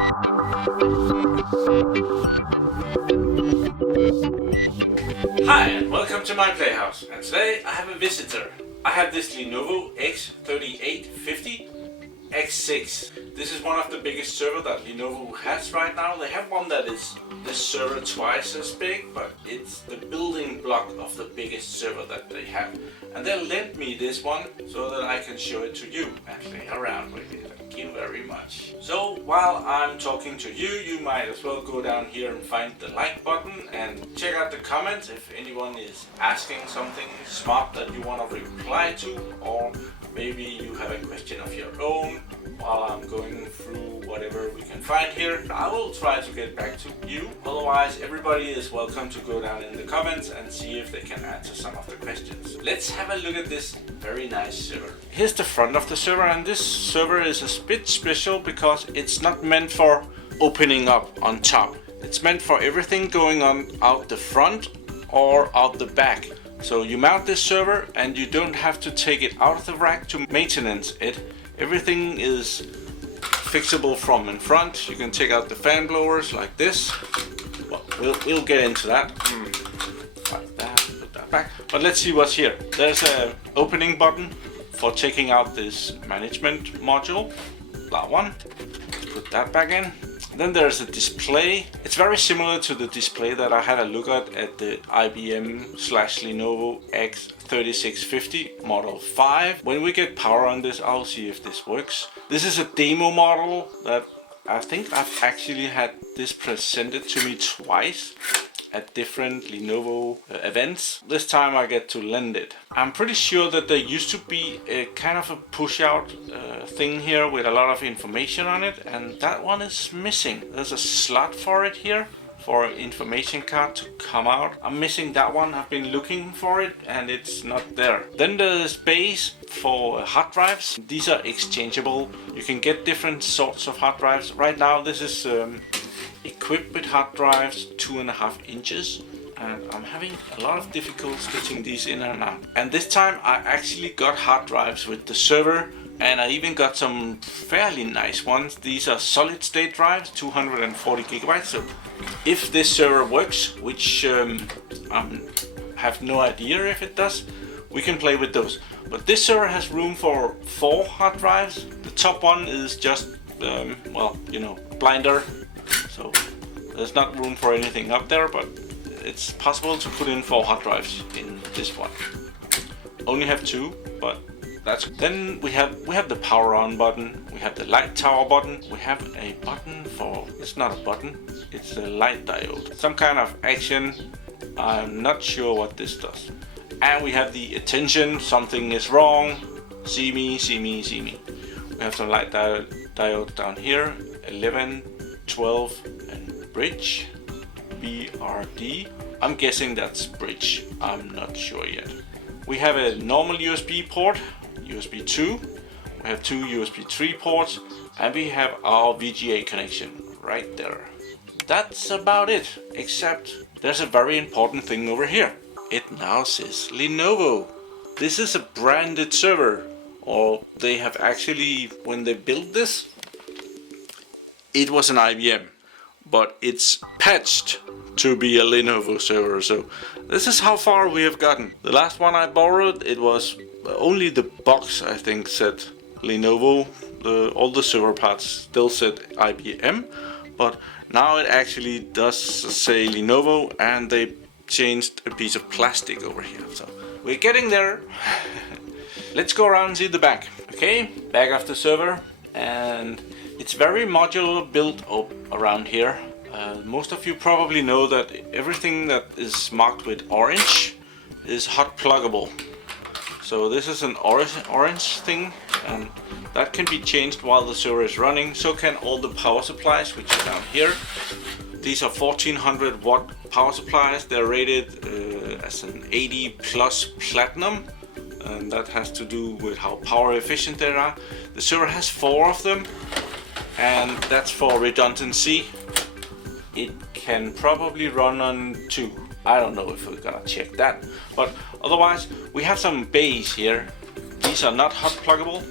Hi and welcome to my playhouse, and today I have a visitor. I have this Lenovo x3850 X6. This is one of the biggest server that Lenovo has right now. They have one that is this server twice as big, but it's the building block of the biggest server that they have. And they lent me this one so that I can show it to you and play around with it. Thank you very much. So while I'm talking to you, you might as well go down here and find the like button and check out the comments if anyone is asking something smart that you want to reply to, or maybe you have a question of your own while I'm going through whatever we can find here. I will try to get back to you. Otherwise, everybody is welcome to go down in the comments and see if they can answer some of the questions. Let's have a look at this very nice server. Here's the front of the server, and this server is a bit special because it's not meant for opening up on top. It's meant for everything going on out the front or out the back. So you mount this server and you don't have to take it out of the rack to maintenance it. Everything is fixable from in front. You can take out the fan blowers like this. Well, we'll get into that. Like that, put that back. But let's see what's here. There's an opening button for taking out this management module. That one. Put that back in. Then there's a display. It's very similar to the display that I had a look at the IBM/Lenovo x3650 Model 5. When we get power on this, I'll see if this works. This is a demo model that I think I've actually had this presented to me twice at different Lenovo events. This time I get to lend it. I'm pretty sure that there used to be a kind of a push out thing here with a lot of information on it, and that one is missing. There's a slot for it here for an information card to come out. I'm missing that one. I've been looking for it and it's not there. Then there's space for hard drives. These are exchangeable. You can get different sorts of hard drives. Right now this is equipped with hard drives 2.5 inches, and I'm having a lot of difficulty switching these in and out. And this time I actually got hard drives with the server, and I even got some fairly nice ones. These are solid state drives, 240 gigabytes. So if this server works, which I have no idea if it does, we can play with those. But this server has room for 4 hard drives. The top one is just well, you know, blinder. So there's not room for anything up there, but it's possible to put in 4 hard drives in this one. Only have 2, but that's. Then we have the power on button, we have the light tower button, we have a button for, it's not a button, it's a light diode, some kind of action. I'm not sure what this does. And we have the attention, something is wrong, see me, see me, see me. We have some light diode down here, 11, 12 and bridge, BRD. I'm guessing that's bridge, I'm not sure yet. We have a normal USB port, USB 2, we have 2 USB 3 ports, and we have our VGA connection right there. That's about it, except there's a very important thing over here. It now says Lenovo. This is a branded server, or they have actually, when they built this, it was an IBM, but it's patched to be a Lenovo server. So this is how far we have gotten. The last one I borrowed, it was only the box I think said Lenovo. All the server parts still said IBM, but now it actually does say Lenovo, and they changed a piece of plastic over here. So we're getting there. Let's go around and see the back. Okay, back of the server, and it's very modular built up around here. Most of you probably know that everything that is marked with orange is hot pluggable. So this is an orange thing, and that can be changed while the server is running. So can all the power supplies, which are down here. These are 1400 watt power supplies. They're rated as an 80 plus platinum, and that has to do with how power efficient they are. The server has 4 of them, and that's for redundancy. It can probably run on 2. I don't know if we're gonna check that, but otherwise we have some bays here. These are not hot pluggable,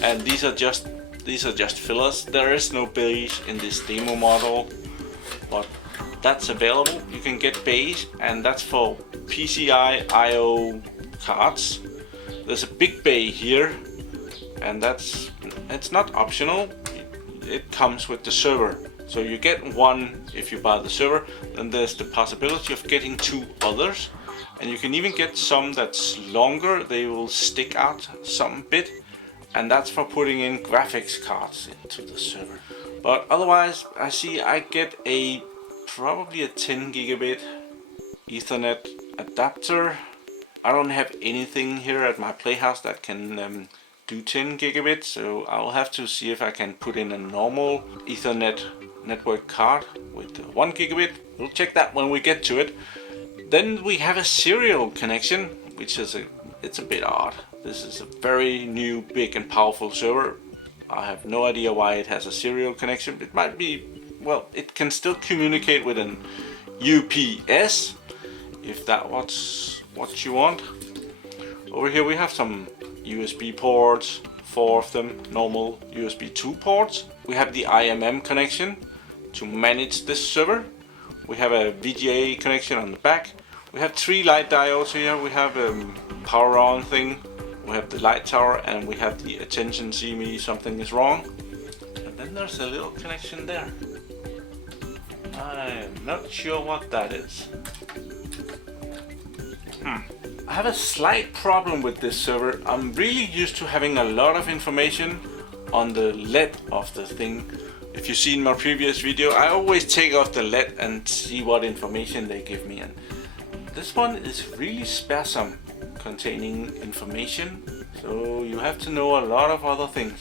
and these are just These are just fillers. There is no beige in this demo model, but that's available. You can get beige, and that's for PCI IO cards. There's a big bay here, and it's not optional. It comes with the server. So you get one if you buy the server, then there's the possibility of getting 2 others. And you can even get some that's longer, they will stick out some bit, and that's for putting in graphics cards into the server. But otherwise, I see I get probably a 10 gigabit Ethernet adapter. I don't have anything here at my PlayHouse that can do 10 gigabits, so I'll have to see if I can put in a normal Ethernet network card with 1 gigabit. We'll check that when we get to it. Then we have a serial connection, which is it's a bit odd. This is a very new, big and powerful server. I have no idea why it has a serial connection. It might be, well, it can still communicate with an UPS, if that was what you want. Over here we have some USB ports, 4 of them, normal USB 2 ports. We have the IMM connection to manage this server. We have a VGA connection on the back. We have 3 light diodes here. We have a power on thing. We have the light tower, and we have the attention see me, something is wrong. And then there's a little connection there. I'm not sure what that is. I have a slight problem with this server. I'm really used to having a lot of information on the LED of the thing. If you've seen my previous video, I always take off the LED and see what information they give me. And this one is really sparse, containing information, so you have to know a lot of other things.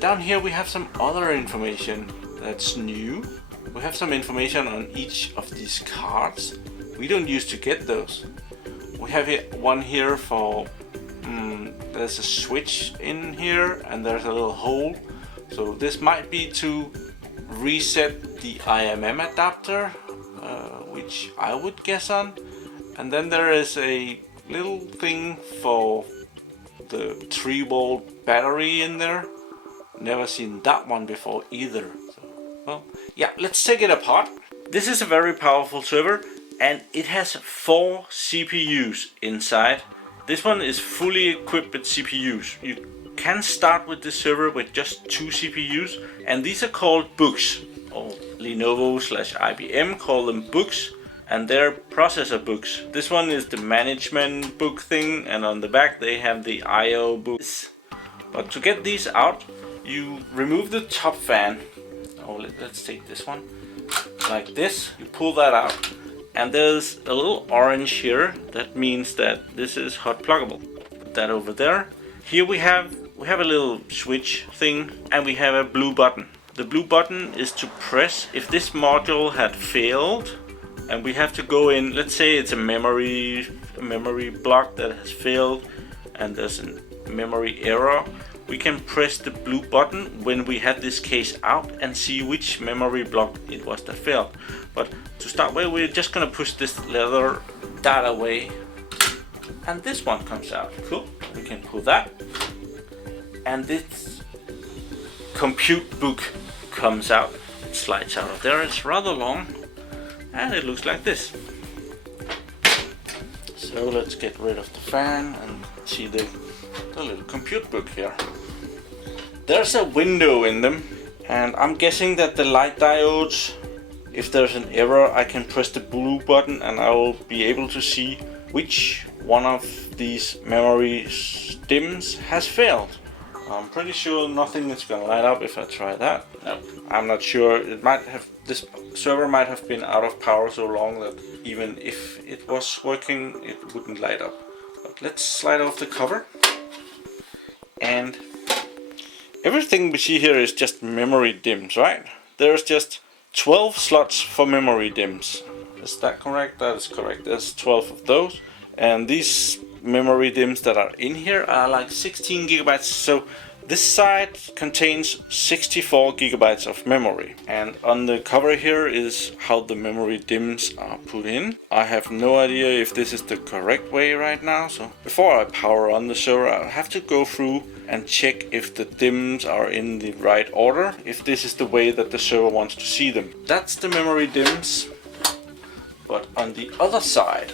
Down here we have some other information that's new. We have some information on each of these cards. We don't used to get those. We have one here for, there's a switch in here, and there's a little hole. So this might be to reset the IMM adapter, which I would guess on. And then there is a little thing for the 3-volt battery in there. Never seen that one before either. So, well, yeah, let's take it apart. This is a very powerful server, and it has 4 CPUs inside. This one is fully equipped with CPUs. You can start with this server with just 2 CPUs, and these are called books, or Lenovo/IBM call them books, and they're processor books. This one is the management book thing, and on the back they have the IO books. But to get these out, you remove the top fan. Let's take this one like this. You pull that out, and there's a little orange here. That means that this is hot pluggable. Put that over there. Here we have a little switch thing, and we have a blue button. The blue button is to press if this module had failed, and we have to go in. Let's say it's a memory block that has failed, and there's a memory error. We can press the blue button when we had this case out and see which memory block it was that failed. But to start with, we're just gonna push this leather that away, and this one comes out. Cool. We can pull that, and this compute book comes out. It slides out of there. It's rather long, and it looks like this. So let's get rid of the fan and see the little compute book here. There's a window in them, and I'm guessing that the light diodes, if there's an error, I can press the blue button and I will be able to see which one of these memory DIMMs has failed. I'm pretty sure nothing is gonna light up if I try that. No, I'm not sure. This server might have been out of power so long that even if it was working, it wouldn't light up. But let's slide off the cover, and everything we see here is just memory DIMMs, right? There's just 12 slots for memory DIMMs. Is that correct? That is correct. There's 12 of those, and these memory DIMMs that are in here are like 16 gigabytes. So This side contains 64 gigabytes of memory, and on the cover here is how the memory DIMMs are put in. I have no idea if this is the correct way right now, so before I power on the server I'll have to go through and check if the DIMMs are in the right order, if this is the way that the server wants to see them. That's the memory DIMMs, but on the other side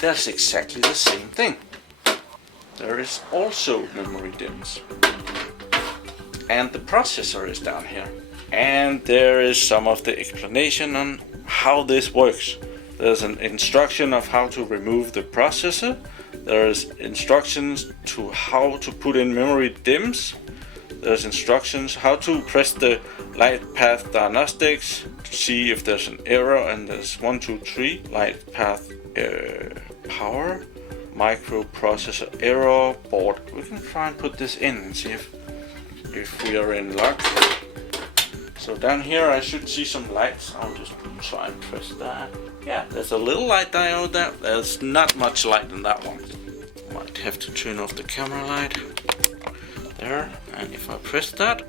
there's exactly the same thing. There is also memory DIMMs. And the processor is down here. And there is some of the explanation on how this works. There's an instruction of how to remove the processor. There's instructions to how to put in memory DIMMs. There's instructions how to press the light path diagnostics to see if there's an error, and there's 1, 2, 3 light path power. Microprocessor error board. We can try and put this in and see if we are in luck. So down here I should see some lights. I'll just try and press that. Yeah, there's a little light diode there. There's not much light in that one. Might have to turn off the camera light. There, and if I press that,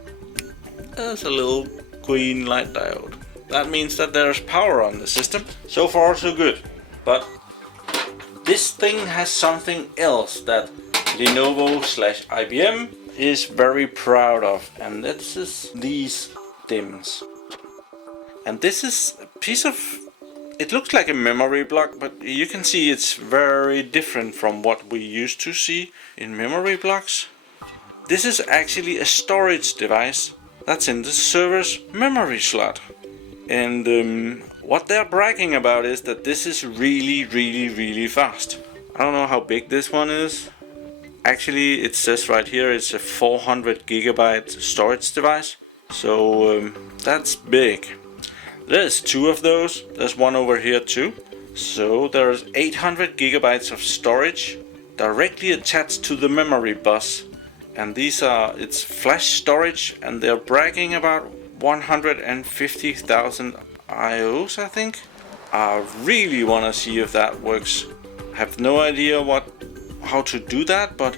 there's a little green light diode. That means that there's power on the system. So far so good. But this thing has something else that Lenovo/IBM is very proud of, and this is these DIMMs. And this is a piece of, it looks like a memory block, but you can see it's very different from what we used to see in memory blocks. This is actually a storage device that's in the server's memory slot. And what they're bragging about is that this is really fast. I don't know how big this one is. Actually, it says right here it's a 400 gigabyte storage device. So that's big. There's two of those. There's one over here too. So there's 800 gigabytes of storage directly attached to the memory bus. And these are, it's flash storage, and they're bragging about 150,000 IOs, I think. I really want to see if that works. I have no idea how to do that, but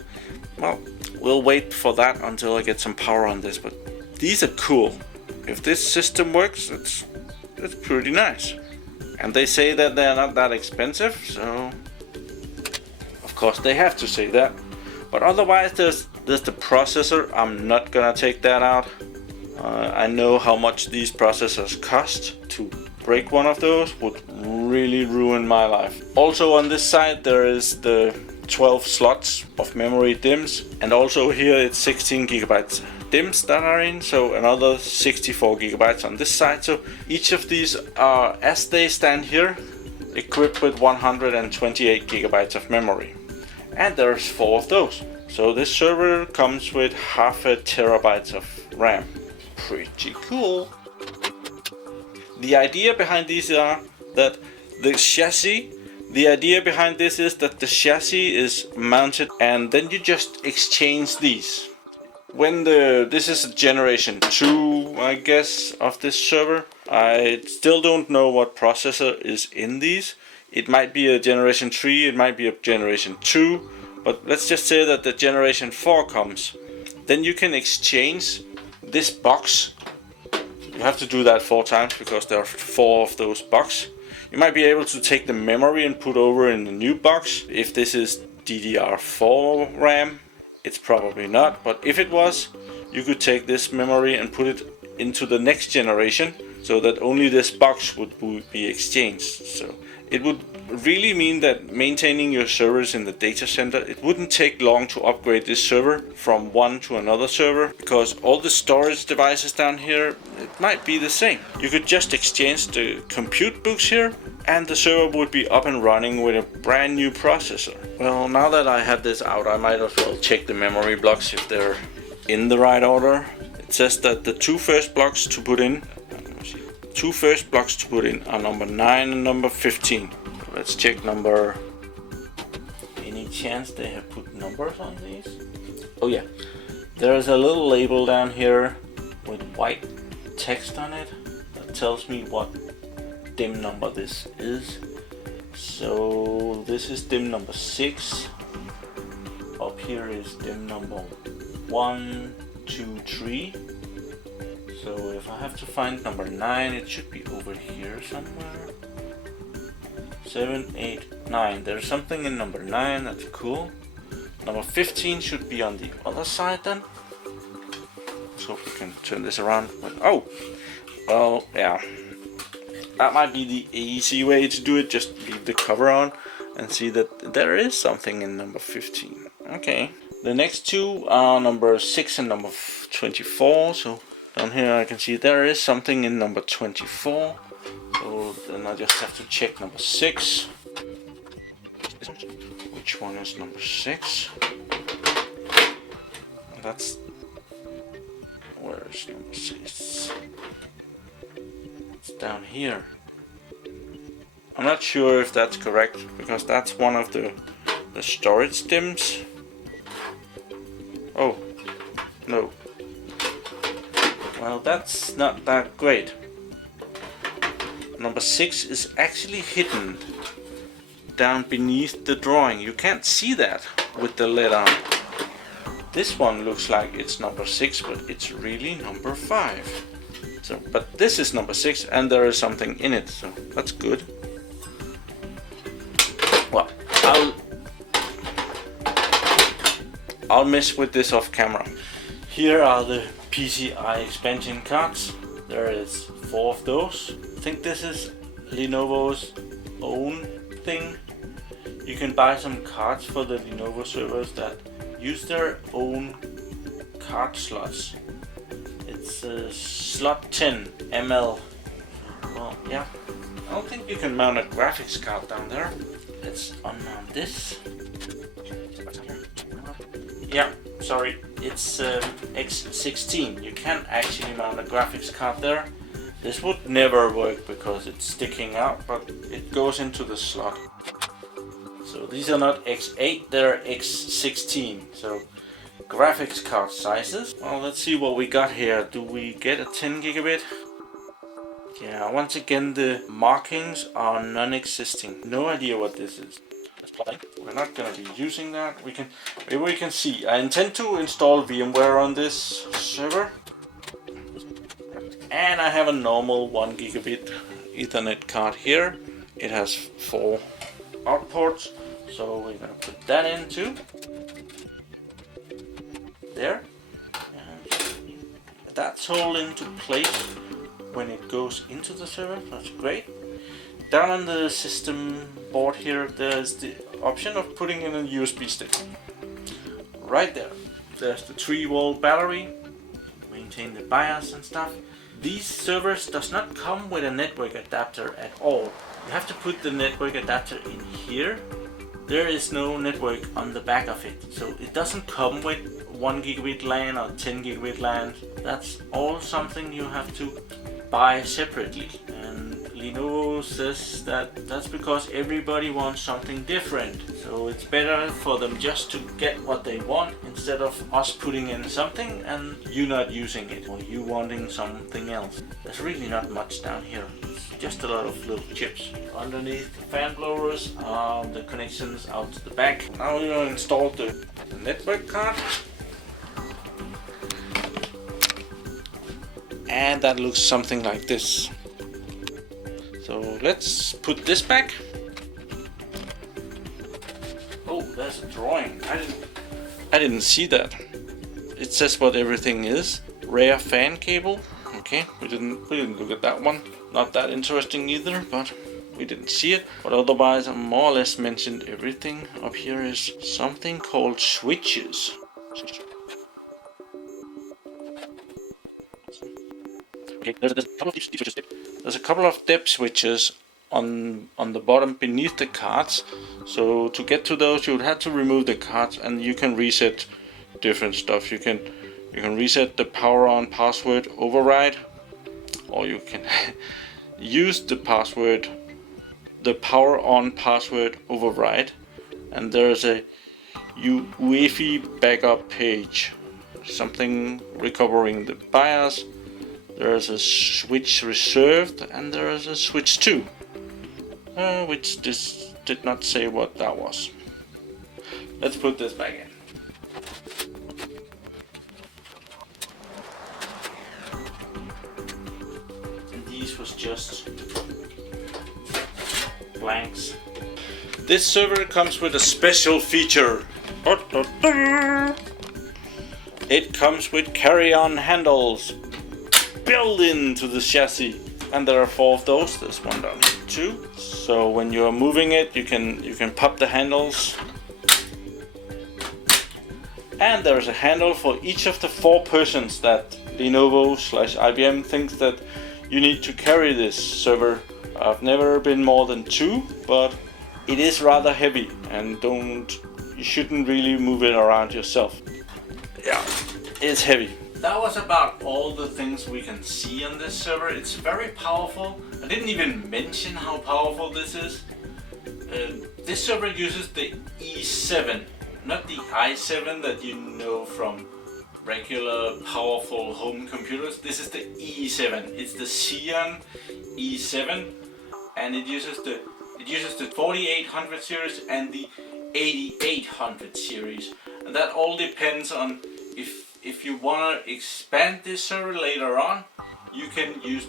well, we'll wait for that until I get some power on this. But these are cool. If this system works, it's pretty nice. And they say that they're not that expensive, so of course they have to say that. But otherwise there's the processor. I'm not gonna take that out. I know how much these processors cost. To break one of those would really ruin my life. Also on this side there is the 12 slots of memory DIMMs, and also here it's 16 gigabytes DIMMs that are in, so another 64 gigabytes on this side. So each of these are, as they stand here, equipped with 128 gigabytes of memory, and there's 4 of those. So this server comes with half a terabyte of RAM. Pretty cool. The idea behind these are that the chassis, the idea behind this is that the chassis is mounted and then you just exchange these. When this is generation 2, I guess, of this server. I still don't know what processor is in these. It might be a generation 3, it might be a generation 2, but let's just say that the generation 4 comes. Then you can exchange this box. You have to do that 4 times because there are 4 of those boxes. You might be able to take the memory and put over in the new box. If this is DDR4 RAM, it's probably not, but if it was, you could take this memory and put it into the next generation, so that only this box would be exchanged. So it would really mean that maintaining your servers in the data center, it wouldn't take long to upgrade this server from one to another server, because all the storage devices down here, it might be the same. You could just exchange the compute books here and the server would be up and running with a brand new processor. Well, now that I have this out, I might as well check the memory blocks if they're in the right order. It says that the 2 first blocks to put in, are number 9 and number 15. Let's check number. Any chance they have put numbers on these? Oh yeah, there's a little label down here with white text on it that tells me what DIMM number this is. So this is DIMM number 6. Up here is DIMM number 1, 2, 3. So if I have to find number 9, it should be over here somewhere. 7, 8, 9. There's something in number 9, that's cool. Number 15 should be on the other side then. So we can turn this around. Oh! Well, yeah. That might be the easy way to do it. Just leave the cover on and see that there is something in number 15. Okay. The next two are number 6 and number 24. So down here I can see there is something in number 24. So then I just have to check number 6. Which one is number 6? That's... where is number 6? It's down here. I'm not sure if that's correct, because that's one of the storage DIMMs. Oh, no. Well, that's not that great. Number 6 is actually hidden down beneath the drawing. You can't see that with the lid on. This one looks like it's number 6, but it's really number 5. So, but this is number 6 and there is something in it, so that's good. Well, I'll mess with this off camera. Here are the Pci Expansion cards. There is 4 of those. I think this is Lenovo's own thing. You can buy some cards for the Lenovo servers that use their own card slots. It's slot 10 ml. Well, yeah. I don't think you can mount a graphics card down there. Let's unmount this. Yeah, sorry, it's X16. You can't actually mount a graphics card there. This would never work because it's sticking out, but it goes into the slot. So these are not X8, they're X16. So graphics card sizes. Well, let's see what we got here. Do we get a 10 gigabit? Yeah, once again the markings are non-existing. No idea what this is. We're not going to be using that. Maybe we can see. I intend to install VMware on this server. And I have a normal 1 gigabit Ethernet card here. It has 4 out ports. So we're going to put that in too. There. And that's all into place when it goes into the server. That's great. Down on the system board here, there's the option of putting in a USB stick. Right there. There's the 3-volt battery. Maintain the BIOS and stuff. These servers does not come with a network adapter at all. You have to put the network adapter in here. There is no network on the back of it. So it doesn't come with 1 gigabit LAN or 10 gigabit LAN. That's all something you have to buy separately. And Lenovo says that that's because everybody wants something different. So it's better for them just to get what they want instead of us putting in something and you not using it or you wanting something else. There's really not much down here. It's just a lot of little chips. Underneath the fan blowers are the connections out to the back. Now we're going to install the network card. And that looks something like this. So let's put this back. Oh, there's a drawing. I didn't see that. It says what everything is. Rare fan cable. Okay, we didn't look at that one. Not that interesting either, but we didn't see it. But otherwise, I more or less mentioned everything. Up here is something called switches. Okay, there's a couple of these switches. There's a couple of depth switches on the bottom beneath the cards. So to get to those, you would have to remove the cards, and you can reset different stuff. You can reset the power on password override, or you can use the power on password override. And there's a UEFI backup page, something recovering the BIOS. There's a switch reserved and there is a switch 2, which this did not say what that was. Let's put this back in. these was just blanks. This server comes with a special feature. It comes with carry-on handles built into the chassis, and there are 4 of those. There's one down here too. So when you're moving it, you can pop the handles, and there's a handle for each of the 4 persons that Lenovo/IBM thinks that you need to carry this server. I've never been more than 2, but it is rather heavy, and you shouldn't really move it around yourself. Yeah, it's heavy. That was about all the things we can see on this server. It's very powerful. I didn't even mention how powerful this is. This server uses the E7, not the i7 that you know from regular powerful home computers. This is the E7. It's the Xeon E7, and it uses the 4800 series and the 8800 series. And that all depends on if you want to expand this server later on. You can use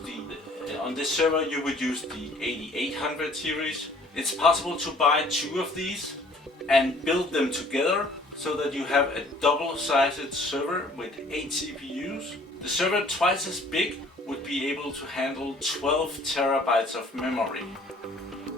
on this server you would use the 8800 series. It's possible to buy 2 of these and build them together so that you have a double-sized server with 8 CPUs. The server twice as big would be able to handle 12 terabytes of memory,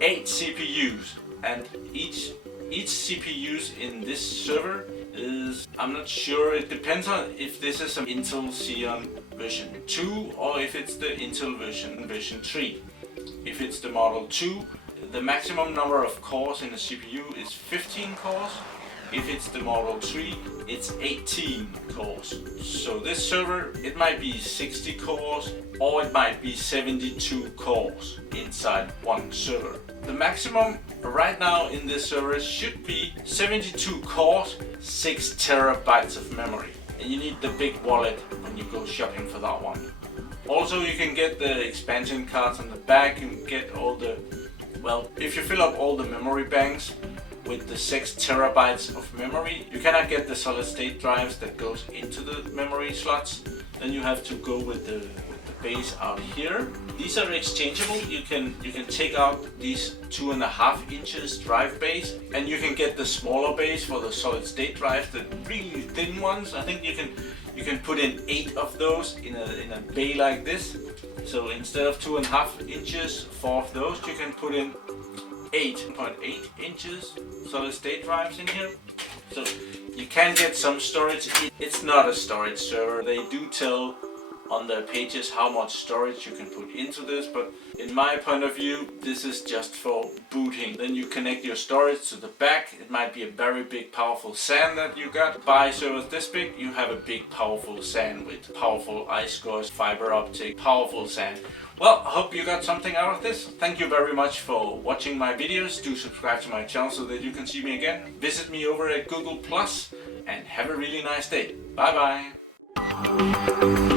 8 CPUs, and each CPUs in this server is, I'm not sure, it depends on if this is an Intel Xeon version 2 or if it's the Intel version 3. If it's the model 2, the maximum number of cores in a CPU is 15 cores. If it's the model 3, it's 18 cores. So this server, it might be 60 cores or it might be 72 cores inside one server. The maximum right now in this server should be 72 cores, 6 terabytes of memory. And you need the big wallet when you go shopping for that one. Also, you can get the expansion cards on the back and get all the, well, if you fill up all the memory banks with the 6 terabytes of memory, you cannot get the solid state drives that goes into the memory slots. Then you have to go with the base out here. These are exchangeable. You can take out these 2.5 inches drive base, and you can get the smaller base for the solid state drives, the really thin ones. I think you can put in 8 of those in a bay like this. So instead of 2.5 inches, 4 of those, you can put in 8.8 inches solid state drives in here. So you can get some storage. It's not a storage server. They do tell on their pages how much storage you can put into this, but in my point of view, this is just for booting. Then you connect your storage to the back. It might be a very big powerful SAN that you got. Buy servers this big, you have a big powerful SAN with powerful iSCORE, fiber optic, powerful SAN. Well, I hope you got something out of this. Thank you very much for watching my videos. Do subscribe to my channel so that you can see me again. Visit me over at Google+, and have a really nice day. Bye bye.